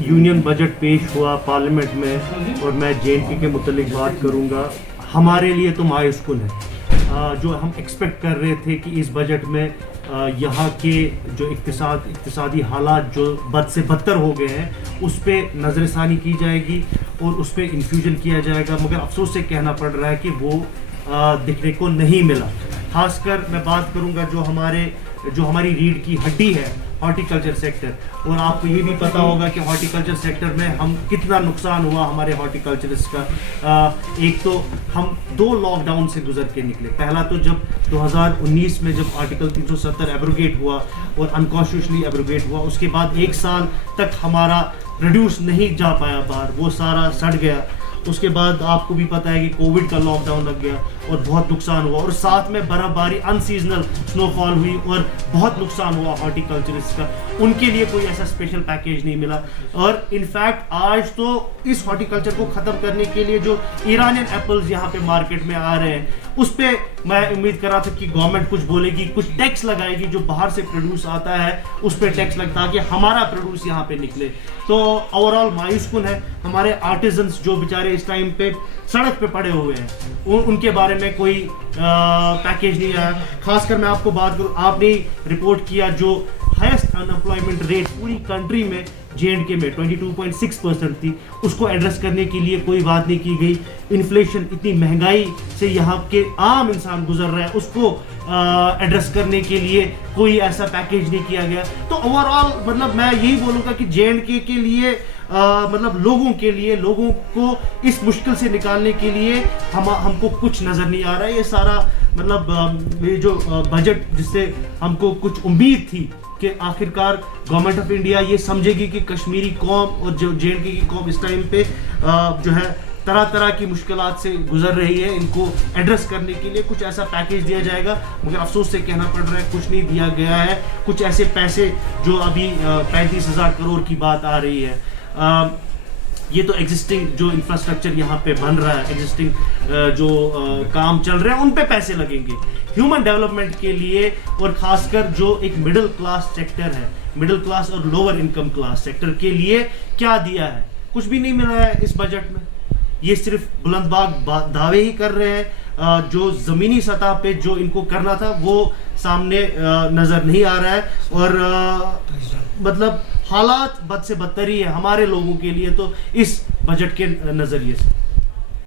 Union budget पेश हुआ parliament में और मैं JNK के मुतल्लिक बात करूंगा, हमारे लिए तो मायूसकुन है। जो हम एक्सपेक्ट कर रहे थे कि इस बजट में यहाँ के जो इक्तिसादी हालात जो बद से बदतर हो गए हैं उस पर नज़रसानी की जाएगी और उस पर इन्फ्यूजन किया जाएगा, मगर अफसोस से कहना पड़ रहा है कि वो दिखने को नहीं मिला। खासकर मैं बात करूँगा जो हमारी रीढ़ की हड्डी है हॉर्टिकल्चर सेक्टर, और आपको ये भी पता होगा कि हॉर्टिकल्चर सेक्टर में हम कितना नुकसान हुआ हमारे हॉर्टिकल्चरिस्ट का। एक तो हम 2 लॉकडाउन से गुजर के निकले। पहला तो जब 2019 में जब आर्टिकल 370 एब्रोगेट हुआ और अनकॉन्स्टिट्यूशनली एब्रोगेट हुआ, उसके बाद 1 साल तक हमारा प्रोड्यूस नहीं जा पाया बाहर, वो सारा सड़ गया। उसके बाद आपको भी पता है कि कोविड का लॉकडाउन लग गया और बहुत नुकसान हुआ, और साथ में बर्फबारी अनसीजनल स्नोफॉल हुई और बहुत नुकसान हुआ हॉर्टिकल्चरिस्ट का। उनके लिए कोई ऐसा स्पेशल पैकेज नहीं मिला। और इनफैक्ट आज तो इस हॉर्टिकल्चर को ख़त्म करने के लिए जो ईरानियन एप्पल्स यहाँ पे मार्केट में आ रहे हैं उस पर मैं उम्मीद कर रहा था कि गवर्नमेंट कुछ बोलेगी, कुछ टैक्स लगाएगी, जो बाहर से प्रोड्यूस आता है उस पर टैक्स लगता कि हमारा प्रोड्यूस यहाँ पे निकले। तो ओवरऑल मायूसकुन है। हमारे आर्टिजन्स जो बेचारे इस टाइम पे सड़क पे पड़े हुए हैं उनके बारे में कोई पैकेज नहीं आया। खासकर मैं आपको बात करूँ, आपने रिपोर्ट किया जो हाईएस्ट अनएम्प्लॉयमेंट रेट पूरी कंट्री में JNK में 22.6% थी, उसको एड्रेस करने के लिए कोई बात नहीं की गई। इन्फ्लेशन, इतनी महंगाई से यहाँ के आम इंसान गुजर रहा है, उसको एड्रेस करने के लिए कोई ऐसा पैकेज नहीं किया गया। तो ओवरऑल मतलब मैं यही बोलूँगा कि JNK के लिए मतलब लोगों को इस मुश्किल से निकालने के लिए हमको कुछ नज़र नहीं आ रहा है। ये सारा मतलब ये जो बजट जिससे हमको कुछ उम्मीद थी कि आखिरकार गवर्नमेंट ऑफ इंडिया ये समझेगी कि कश्मीरी कौम और जो JNK की कौम इस टाइम पे जो है तरह तरह की मुश्किलात से गुजर रही है, इनको एड्रेस करने के लिए कुछ ऐसा पैकेज दिया जाएगा, मगर अफसोस से कहना पड़ रहा है कुछ नहीं दिया गया है। कुछ ऐसे पैसे जो अभी 35,000 करोड़ की बात आ रही है, ये तो एग्जिस्टिंग जो इंफ्रास्ट्रक्चर यहाँ पे बन रहा है, एग्जिस्टिंग जो काम चल रहे हैं उन पे पैसे लगेंगे ह्यूमन डेवलपमेंट के लिए। और खासकर जो एक मिडिल क्लास सेक्टर है, मिडिल क्लास और लोअर इनकम क्लास सेक्टर के लिए क्या दिया है? कुछ भी नहीं मिल रहा है इस बजट में। ये सिर्फ बुलंदबाग दावे ही कर रहे हैं, जो ज़मीनी सतह पे जो इनको करना था वो सामने नज़र नहीं आ रहा है। और मतलब हालात बद से बदतर ही है हमारे लोगों के लिए तो इस बजट के नज़रिए से।